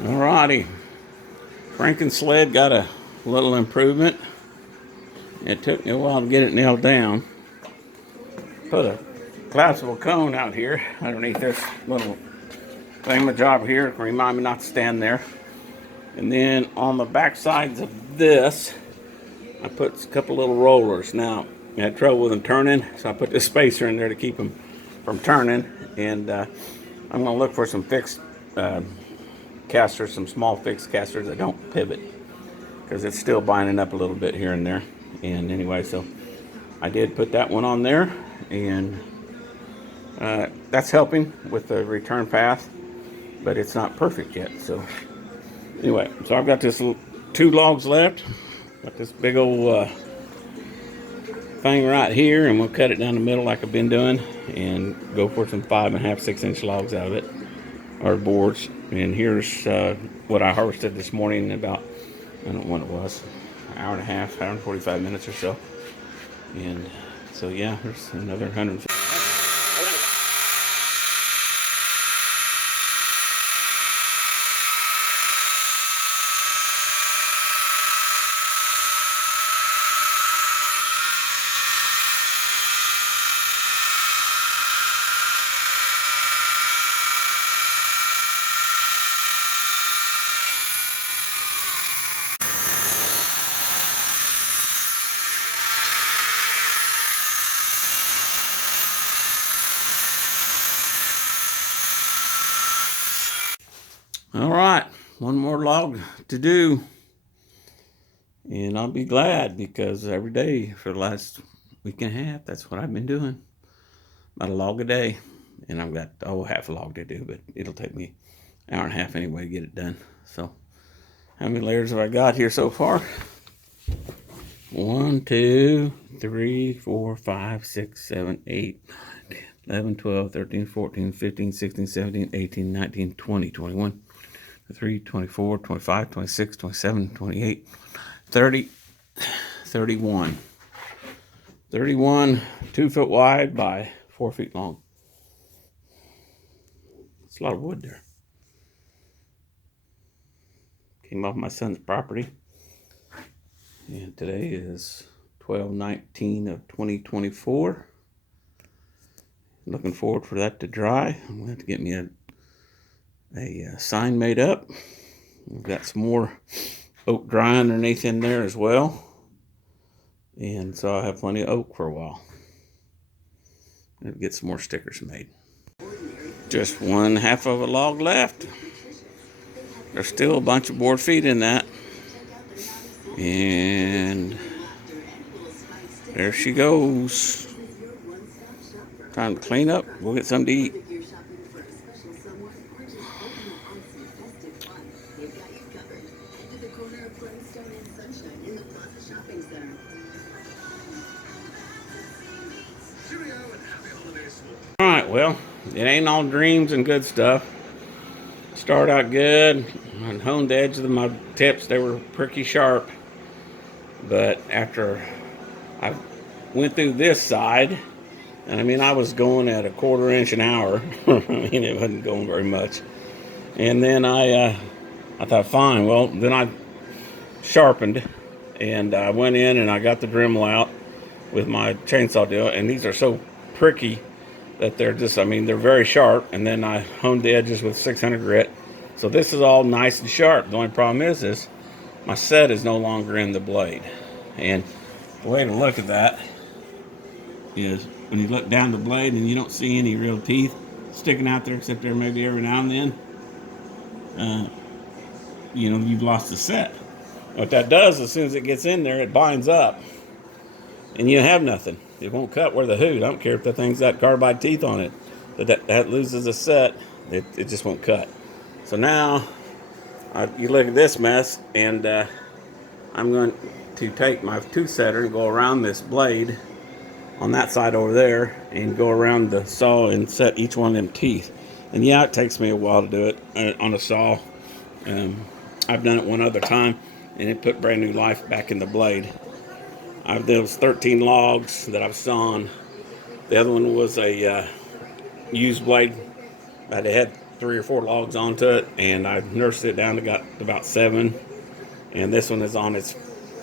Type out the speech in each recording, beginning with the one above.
Alrighty, Franken Sled got a little improvement. It took me a while to get it nailed down. Put a collapsible cone out here underneath this little thingamajob here to remind me not to stand there. And then on the back sides of this, I put a couple little rollers. Now, I had trouble with them turning, so I put this spacer in there to keep them from turning. And I'm going to look for some fixed casters, some small fixed casters that don't pivot, because it's still binding up a little bit here and there. And anyway, so I did put that one on there, and that's helping with the return path, but it's not perfect yet. So anyway, so I've got this 2 logs left. Got this big old thing right here, and we'll cut it down the middle like I've been doing and go for some 5.5, 6-inch logs out of it, or boards. And here's what I harvested this morning in about, I don't know what it was, an hour and a half, hour and 45 minutes or so. And so yeah, there's another 150. All right, one more log to do, and I'll be glad, because every day for the last week and a half, that's what I've been doing, about a log a day. And I've got half a log to do, but it'll take me an hour and a half anyway to get it done. So how many layers have I got here so far? 1, 2, 3, 4, 5, 6, 7, 8, 9, 10, 11, 12, 13, 14, 15, 16, 17, 18, 19, 20, 21, 23, 24, 25, 26, 27, 28, 30, 31. 31 2-foot wide by 4 feet long. It's a lot of wood there. Came off my son's property. And today is 12/19 of 2024. Looking forward for that to dry. I'm going to have to get me a sign made up. We've got some more oak dry underneath in there as well. And so I'll have plenty of oak for a while. I'll get some more stickers made. Just 1/2 of a log left. There's still a bunch of board feet in that. And there she goes. Time to clean up. We'll get something to eat. Alright, well, it ain't all dreams and good stuff. Started out good. I honed the edge of my tips. They were pretty sharp. But after I went through this side, and I mean, I was going at 1/4 inch an hour. I mean, it wasn't going very much. And then I thought, fine. Well, then I sharpened, and I went in and I got the Dremel out with my chainsaw deal. And these are so pricky that they're just, I mean, they're very sharp. And then I honed the edges with 600 grit. So this is all nice and sharp. The only problem is my set is no longer in the blade. And the way to look at that is when you look down the blade and you don't see any real teeth sticking out there, except there maybe every now and then, you know, you've lost the set. What that does, as soon as it gets in there, it binds up and you have nothing. It won't cut where the hoot. I don't care if the thing's got carbide teeth on it. But that loses a set. It just won't cut. So now you look at this mess, and I'm going to take my tooth setter and go around this blade on that side over there and go around the saw and set each one of them teeth. And yeah, it takes me a while to do it on a saw. I've done it one other time, and it put brand new life back in the blade. There was 13 logs that I've sawn. The other one was a used blade. But it had 3 or 4 logs onto it, and I nursed it down to got about 7. And this one is on its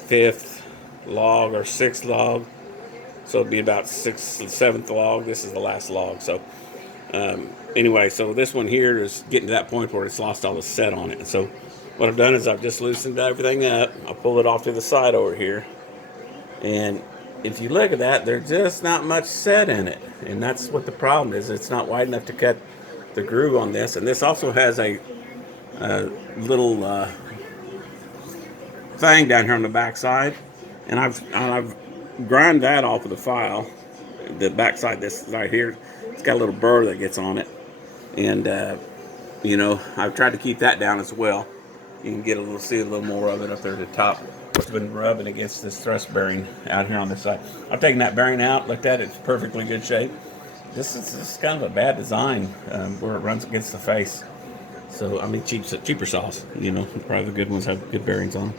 5th log or 6th log, so it'd be about 6th, 7th log. This is the last log. So anyway, so this one here is getting to that point where it's lost all the set on it. And so what I've done is I've just loosened everything up. I'll pull it off to the side over here, and if you look at that, there's just not much set in it, and that's what the problem is. It's not wide enough to cut the groove on this. And this also has a little thing down here on the back side, and I've grind that off of the file. The back side, this right here, it's got a little burr that gets on it, and you know, I've tried to keep that down as well. You can get see a little more of it up there at the top. It's been rubbing against this thrust bearing out here on this side. I've taken that bearing out, looked at it, it's perfectly good shape. This is kind of a bad design where it runs against the face. So I mean, cheaper saws, you know, probably the good ones have good bearings on them.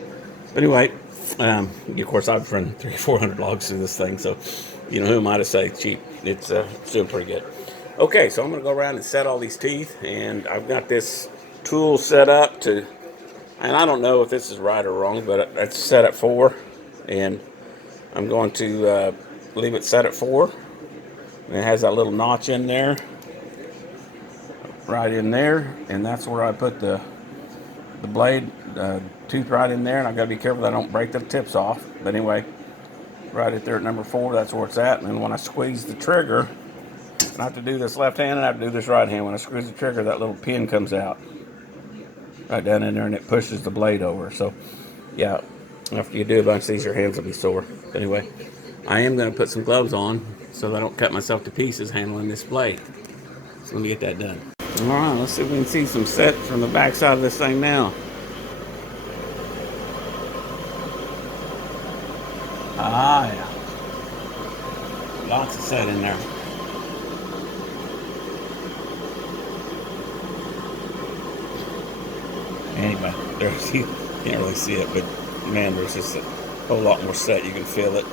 But anyway, of course I've run 300-400 logs through this thing, so you know, who am I to say cheap? It's doing pretty good. Okay, so I'm going to go around and set all these teeth, and I've got this tool set up to, and I don't know if this is right or wrong, but it's set at 4, and I'm going to leave it set at 4. And it has that little notch in there, right in there, and that's where I put the blade tooth right in there. And I've got to be careful that I don't break the tips off. But anyway, right at there at number 4, that's where it's at. And then when I squeeze the trigger, and I have to do this left hand and I have to do this right hand. When I squeeze the trigger, that little pin comes out right down in there, and it pushes the blade over. So yeah, after you do a bunch of these, your hands will be sore. But anyway, I am going to put some gloves on so that I don't cut myself to pieces handling this blade. So let me get that done. All right, let's see if we can see some set from the back side of this thing now. Ah, yeah. Lots of set in there. Anyway, there's, you can't really see it, but man, there's just a whole lot more set. You can feel it.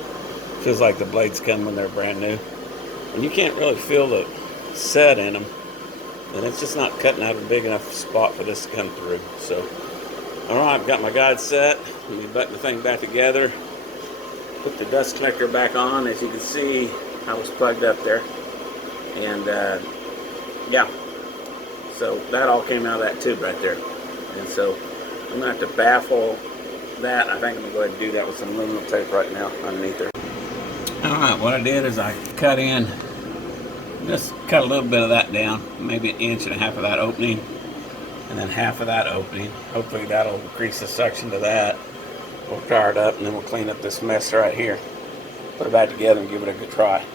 Feels like the blades come when they're brand new. And you can't really feel the set in them. And it's just not cutting out a big enough spot for this to come through. So, all right, I've got my guide set. Let me button the thing back together. Put the dust collector back on. As you can see, I was plugged up there. And yeah, so that all came out of that tube right there. And so I'm gonna have to baffle that. I think I'm gonna go ahead and do that with some aluminum tape right now underneath there. All right, what I did is I cut in, just cut a little bit of that down, maybe 1.5 inches of that opening, and then half of that opening. Hopefully that'll increase the suction to that. We'll fire it up, and then we'll clean up this mess right here. Put it back together and give it a good try.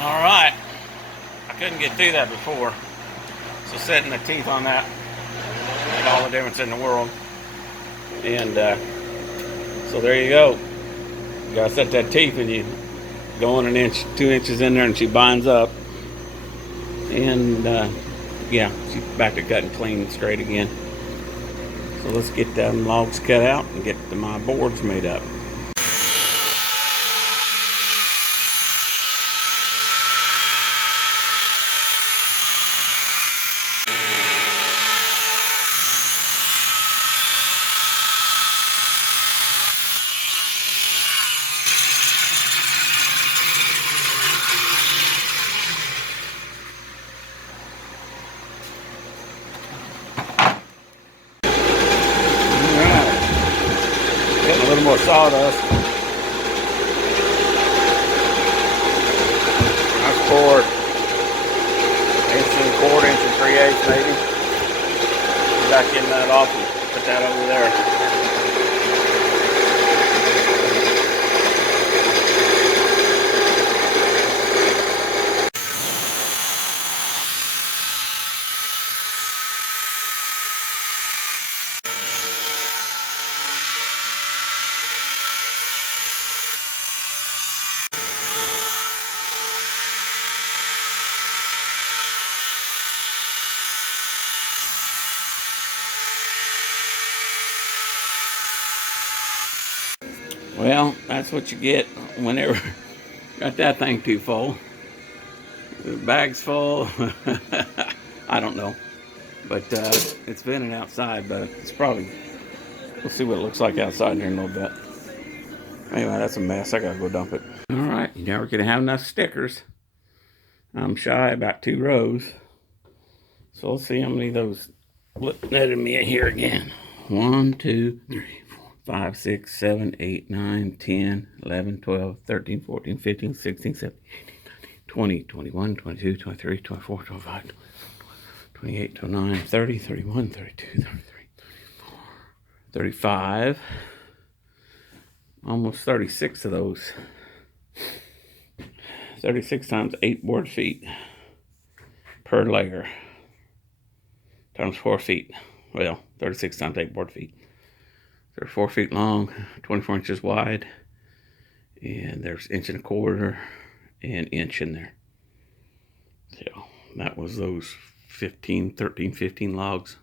All right, I couldn't get through that before, so setting the teeth on that made all the difference in the world. And so there you go. You gotta set that teeth, and you go in 1 inch, 2 inches in there, and she binds up. And yeah, she's back to cutting clean and straight again. So let's get them logs cut out and get my boards made up. A little more sawdust. That's 4 1.25 inches, 3/8 maybe. Back in that off and put that over there. Well, that's what you get whenever got that thing too full. The bag's full. I don't know. But it's vented outside, but it's probably, we'll see what it looks like outside here in a little bit. Anyway, that's a mess. I gotta go dump it. All right, you're never gonna have enough stickers. I'm shy about 2 rows. So let's see how many of those netted me here again. 1, 2, 3, 4, 5, 6, 7, 8, 9, 10, 11, 12, 13, 14, 15, 16, 17, 18, 20, 21, 22, 23, 24, 25, 28, 29, 30, 31, 32, 33, 34, 35. Almost 36 of those. 36 times 8 board feet per layer. Times 4 feet. Well, 36 times 8 board feet. They're 4 feet long, 24 inches wide, and there's 1.25 and inch in there. So that was those 15 logs.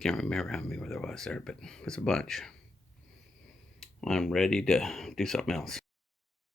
Can't remember how many there was there, but it's a bunch. I'm ready to do something else.